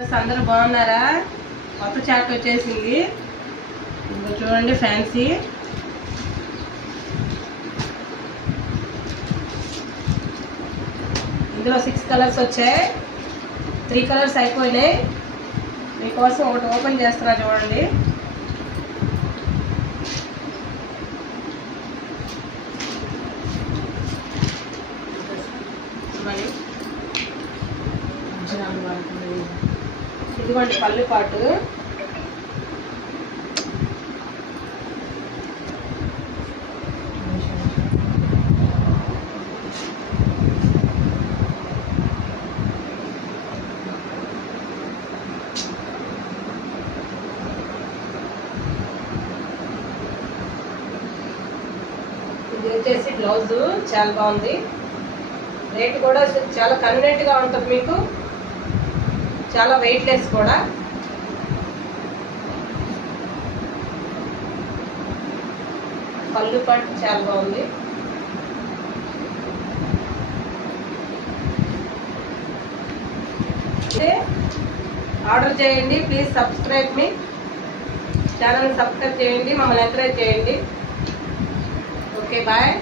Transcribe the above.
అందరూ బాగున్నారా? కొత్త చాట్ వచ్చేసింది. ఇంకా చూడండి ఫ్యాన్సీ. ఇందులో 6 కలర్స్ వచ్చాయి. 3 కలర్స్ అయిపోయినాయి. మీకోసం ఒకటి ఓపెన్ చేస్తున్నా చూడండి. ఇదిగోండి పళ్ళు పాటు. ఇది వచ్చేసి బ్లౌజ్ చాలా బాగుంది. రేట్ కూడా చాలా కన్వీనియంట్గా ఉంటుంది మీకు. చాలా వెయిట్లెస్ కూడా. పళ్ళు పాటు చాలా బాగుంది. ఆర్డర్ చేయండి. ప్లీజ్ సబ్స్క్రైబ్ మీ ఛానల్ని సబ్స్క్రైబ్ చేయండి. మమ్మల్ని ఎంకరేజ్ చేయండి. Okay bye.